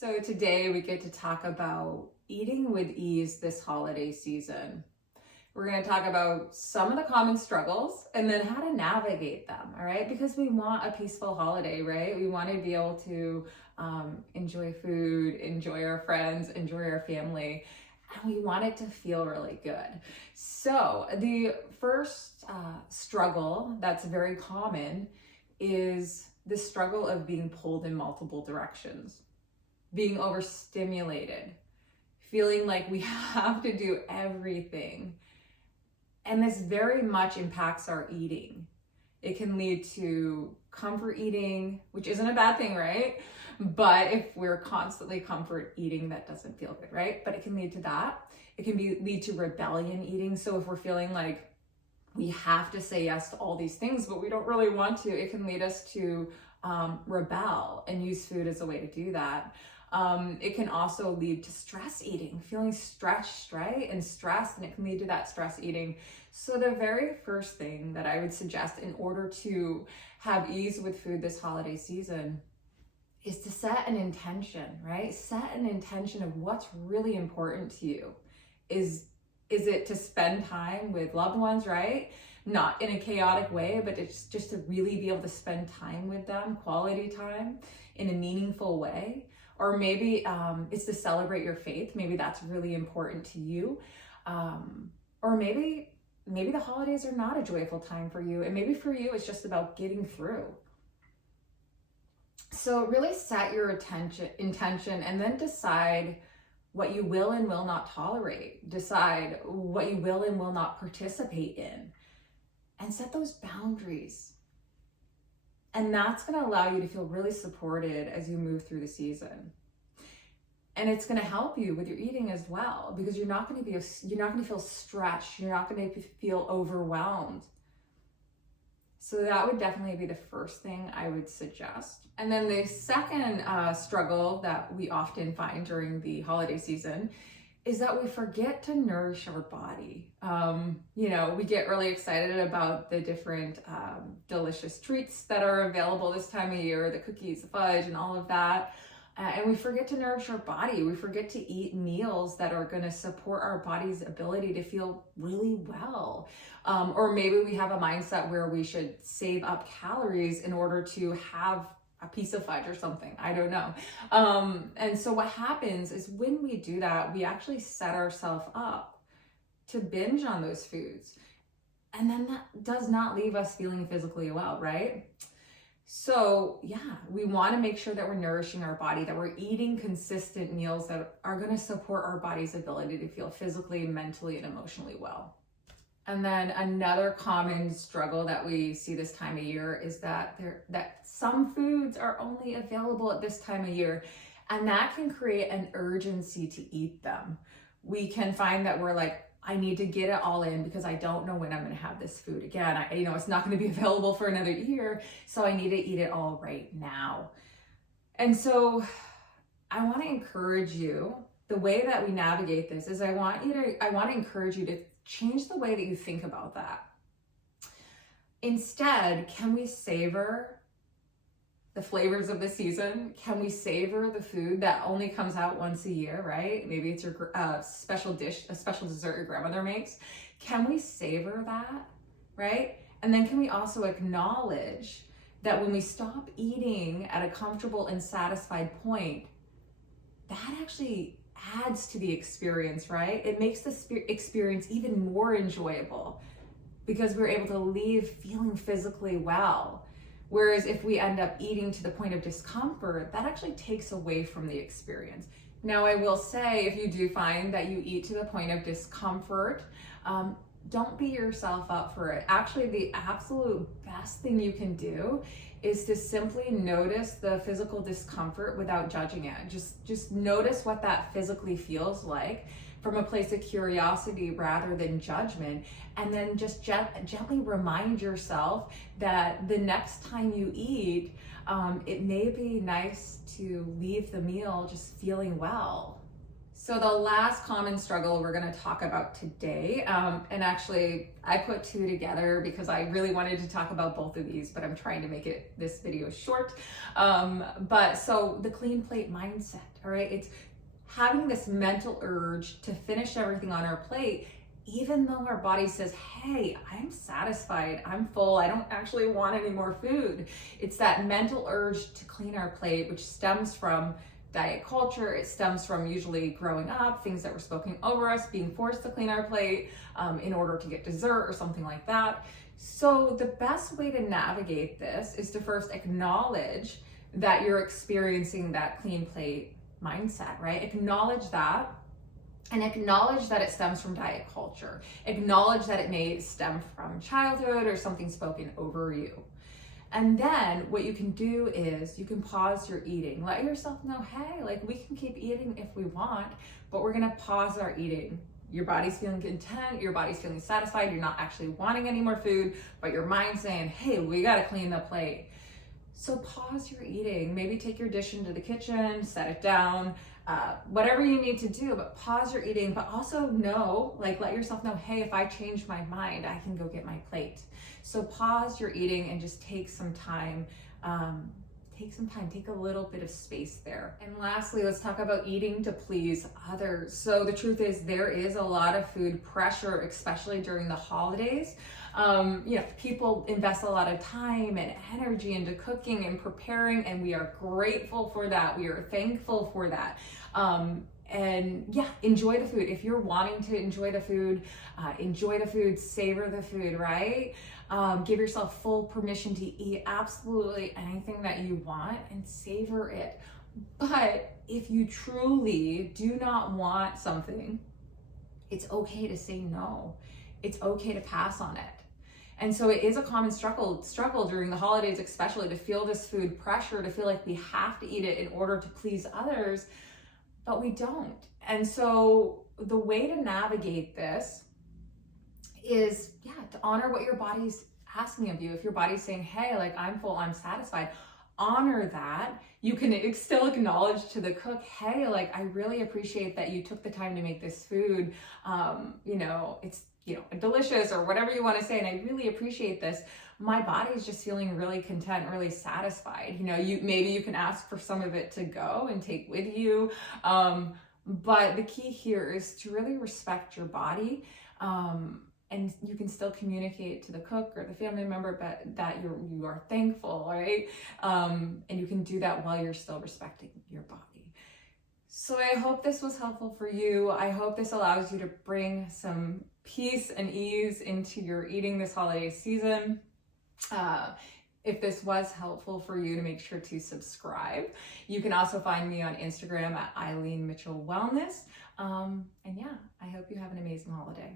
So today we get to talk about eating with ease this holiday season. We're going to talk about some of the common struggles and then how to navigate them, all right? Because we want a peaceful holiday, right? We want to be able to enjoy food, enjoy our friends, enjoy our family, and we want it to feel really good. So the first struggle that's very common is the struggle of being pulled in multiple directions, being overstimulated, feeling like we have to do everything. And this very much impacts our eating. It can lead to comfort eating, which isn't a bad thing, right? But if we're constantly comfort eating, that doesn't feel good, right? But it can lead to that. It can lead to rebellion eating. So if we're feeling like we have to say yes to all these things, but we don't really want to, it can lead us to rebel and use food as a way to do that. It can also lead to stress eating, feeling stretched, right? And stressed, and it can lead to that stress eating. So the very first thing that I would suggest in order to have ease with food this holiday season is to set an intention, right? Set an intention of what's really important to you. Is it to spend time with loved ones, right? Not in a chaotic way, but it's just to really be able to spend time with them, quality time in a meaningful way. Or maybe it's to celebrate your faith. Maybe that's really important to you. Or maybe the holidays are not a joyful time for you. And maybe for you, it's just about getting through. So really set your intention and then decide what you will and will not tolerate. Decide what you will and will not participate in. And set those boundaries. And that's going to allow you to feel really supported as you move through the season. And it's going to help you with your eating as well, because you're not going to feel stretched. You're not going to feel overwhelmed. So that would definitely be the first thing I would suggest. And then the second struggle that we often find during the holiday season is that we forget to nourish our body. We get really excited about the different delicious treats that are available this time of year, the cookies, the fudge, and all of that. And we forget to nourish our body. We forget to eat meals that are going to support our body's ability to feel really well. Or maybe we have a mindset where we should save up calories in order to have a piece of fudge or something. I don't know. And so what happens is when we do that, we actually set ourselves up to binge on those foods. And then that does not leave us feeling physically well, right? So we want to make sure that we're nourishing our body, that we're eating consistent meals that are going to support our body's ability to feel physically, mentally, and emotionally well. And then another common struggle that we see this time of year is that some foods are only available at this time of year, and that can create an urgency to eat them. We can find that we're like, I need to get it all in because I don't know when I'm going to have this food again. It's not going to be available for another year, so I need to eat it all right now. And so I want to encourage you, the way that we navigate this is I want to encourage you to change the way that you think about that. Instead, can we savor the flavors of the season? Can we savor the food that only comes out once a year, right? Maybe it's your special dish, a special dessert your grandmother makes. Can we savor that, right? And then can we also acknowledge that when we stop eating at a comfortable and satisfied point, that actually adds to the experience, right? It makes the experience even more enjoyable because we're able to leave feeling physically well. Whereas if we end up eating to the point of discomfort, that actually takes away from the experience. Now, I will say, if you do find that you eat to the point of discomfort, don't beat yourself up for it. Actually, the absolute best thing you can do is to simply notice the physical discomfort without judging it. Just notice what that physically feels like from a place of curiosity rather than judgment. And then just gently remind yourself that the next time you eat, it may be nice to leave the meal just feeling well. So the last common struggle we're going to talk about today, and actually I put two together because I really wanted to talk about both of these, but I'm trying to make this video short. But so the clean plate mindset, all right? It's having this mental urge to finish everything on our plate, even though our body says, hey, I'm satisfied, I'm full, I don't actually want any more food. It's that mental urge to clean our plate, which stems from diet culture. It stems from usually growing up, things that were spoken over us, being forced to clean our plate in order to get dessert or something like that. So the best way to navigate this is to first acknowledge that you're experiencing that clean plate mindset, right? Acknowledge that, and acknowledge that it stems from diet culture. Acknowledge that it may stem from childhood or something spoken over you. And then what you can do is you can pause your eating. Let yourself know, hey, like we can keep eating if we want, but we're gonna pause our eating. Your body's feeling content, your body's feeling satisfied, you're not actually wanting any more food, but your mind's saying, hey, we gotta clean the plate. So pause your eating. Maybe take your dish into the kitchen, set it down, whatever you need to do, but pause your eating, but also know, like let yourself know, hey, if I change my mind, I can go get my plate. So pause your eating and just take some time, take a little bit of space there. And lastly, let's talk about eating to please others. So the truth is there is a lot of food pressure, especially during the holidays. People invest a lot of time and energy into cooking and preparing, and we are grateful for that. We are thankful for that. And yeah, enjoy the food. If you're wanting to enjoy the food, savor the food, right? Give yourself full permission to eat absolutely anything that you want and savor it. But if you truly do not want something, it's okay to say no. It's okay to pass on it. And so it is a common struggle during the holidays, especially, to feel this food pressure, to feel like we have to eat it in order to please others, but we don't. And so the way to navigate this is, to honor what your body's asking of you. If your body's saying, hey, like I'm full, I'm satisfied, honor that. You can still acknowledge to the cook, hey, like I really appreciate that you took the time to make this food. It's delicious, or whatever you want to say, and I really appreciate this. My body is just feeling really content, really satisfied. Maybe you can ask for some of it to go and take with you. But the key here is to really respect your body. And you can still communicate to the cook or the family member, but that you are thankful, right? And you can do that while you're still respecting your body. So I hope this was helpful for you. I hope this allows you to bring some peace and ease into your eating this holiday season. If this was helpful for you, to make sure to subscribe. You can also find me on Instagram at Eileen Mitchell Wellness. I hope you have an amazing holiday.